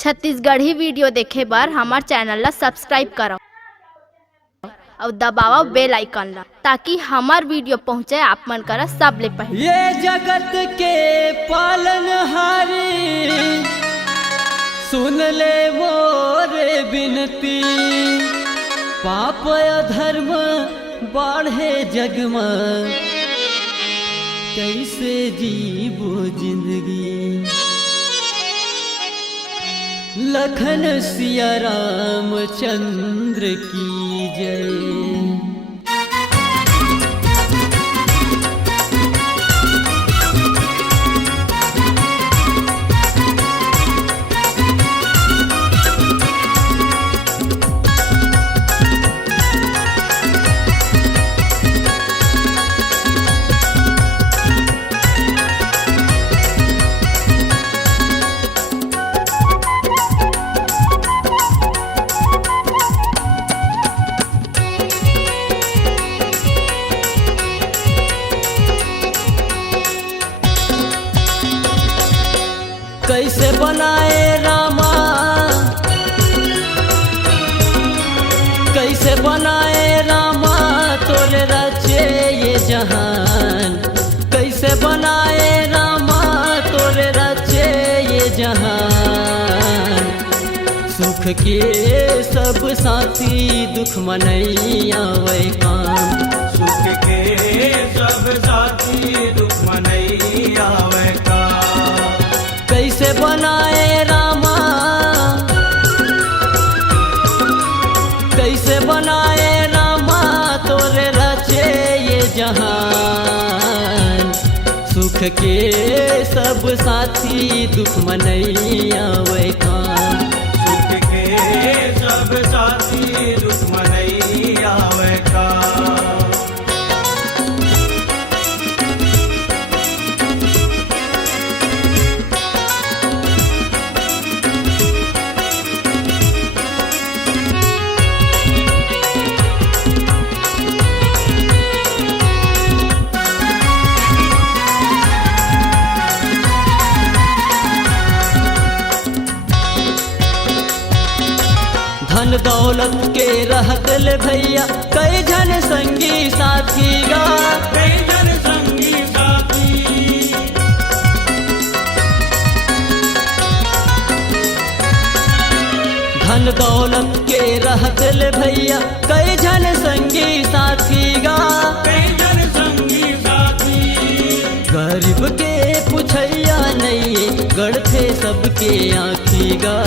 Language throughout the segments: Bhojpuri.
छत्तीसगढ़ी वीडियो देखे बर हमार चैनल ला सब्सक्राइब करो और दबाओ बेल आइकन ला ताकि हमार वीडियो पहुँचे आप मन करा सबले पहले। ये जगत के पालनहारी सुन ले मोरे बिनती, पाप अधर्म बढ़े जग में कैसे जीवो जिंदगी। लखन सिया रामचंद्र की जय। कैसे बनाए रामा, कैसे बनाए रामा तोरे रचे ये जहान। कैसे बनाए रामा तोरे रचे ये जहान। सुख के सब साथी दुख मनैया वै काम। सुख के सब साथी दुख मनैया वै काम। कैसे बनाए रामा, कैसे बनाए रामा तोरे रचे ये जहान। सुख के सब साथी दुख मनैया वै काम। सुख के सब साथी दुख मनैया वै काम। धन दौलत के रहत ले भैया कई जन संगी साथी गा। कई जन संगी साथी। धन दौलत के रहत ले भैया कई जन संगी साथी गा। कई जन संगी साथी। गरीब के पुछैया नहीं गढ़ते सबके आँखी गा।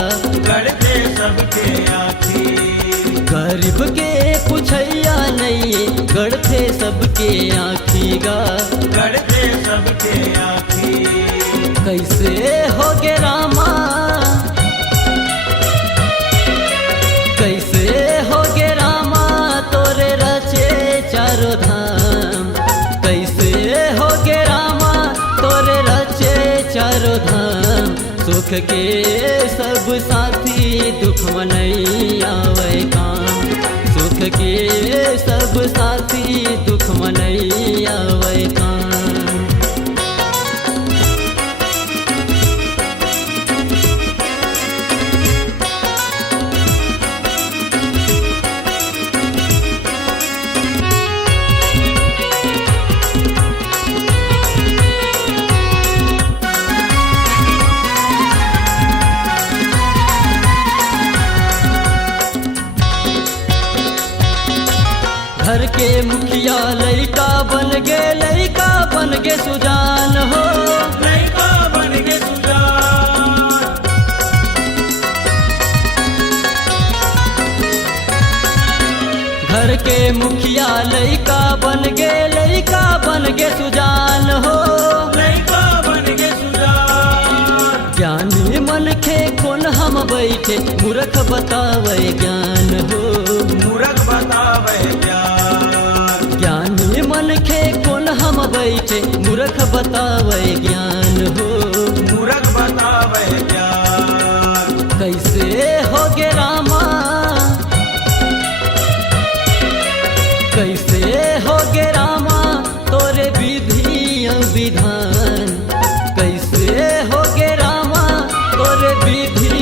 गढ़ते सबके आँखी। गरीब के पुछैया नहीं गढ़ते सबके आँखी गा। गढ़ते सबके आँखी। कैसे होगे रामा, कैसे होगे रामा तोरे रचे चारों धाम। कैसे होगे रामा तोरे रचे चारों धाम। सुख के सब साथी दुख मनैया वै काम। सुख के सब साथी दुख मनैया वै काम। घर के मुखिया लड़का बन गे, लड़का बन गे सुजान हो। लड़का बन गे सुजान। घर के मुखिया लड़का बन गे, लड़का बन गे सुजान हो। लड़का बन गे सुजान। ज्ञानी मन खे कौन हम बैठे मूर्ख बतावे ज्ञान हो। मूर्ख बतावे ज्ञान। ज्ञानी मन खे कौन हम बैठे मूर्ख बतावे ज्ञान हो। मूर्ख बतावे ज्ञान। कैसे होगे रामा, कैसे होगे रामा तोरे विधि विधान। कैसे होगे रामा तोरे विधि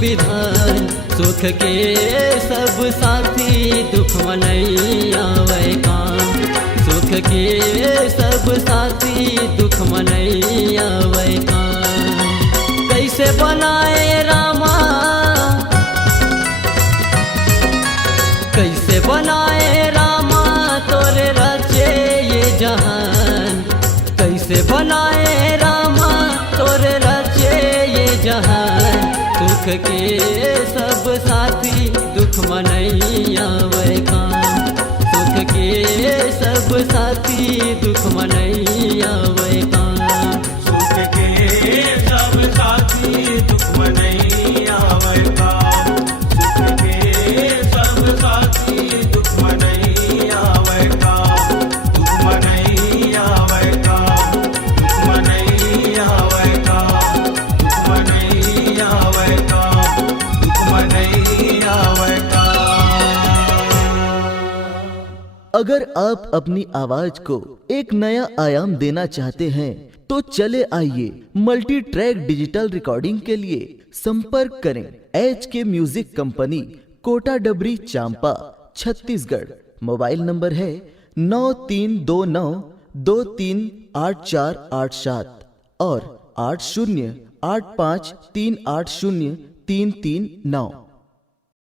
विधान, सुख के सब साथी दुख मनई आवे काम, सुख के सब साथी दुख मनई आवे काम। कैसे बनाए रामा, कैसे बनाए रामा तोरे रचे ये जहान, कैसे बनाए रामा तोरे रचे ये जहान। सुख के सब साथी दुख मनई आवे काम, सुख के सब साथी दुख मनई आवे काम। सुख के सब साथी दुख मनई आवे काम, सुख के सब साथी दुख मनई आवे काम, दुख मनई आवे काम, दुख मनई आवे काम, दुख मनई आवे काम, दुख मनई आवे काम। अगर आप अपनी आवाज को एक नया आयाम देना चाहते हैं तो चले आइए मल्टी ट्रैक डिजिटल रिकॉर्डिंग के लिए संपर्क करें HK म्यूजिक कंपनी, कोटा डबरी, चांपा, छत्तीसगढ़। मोबाइल नंबर है 9329238487 और 8085380339।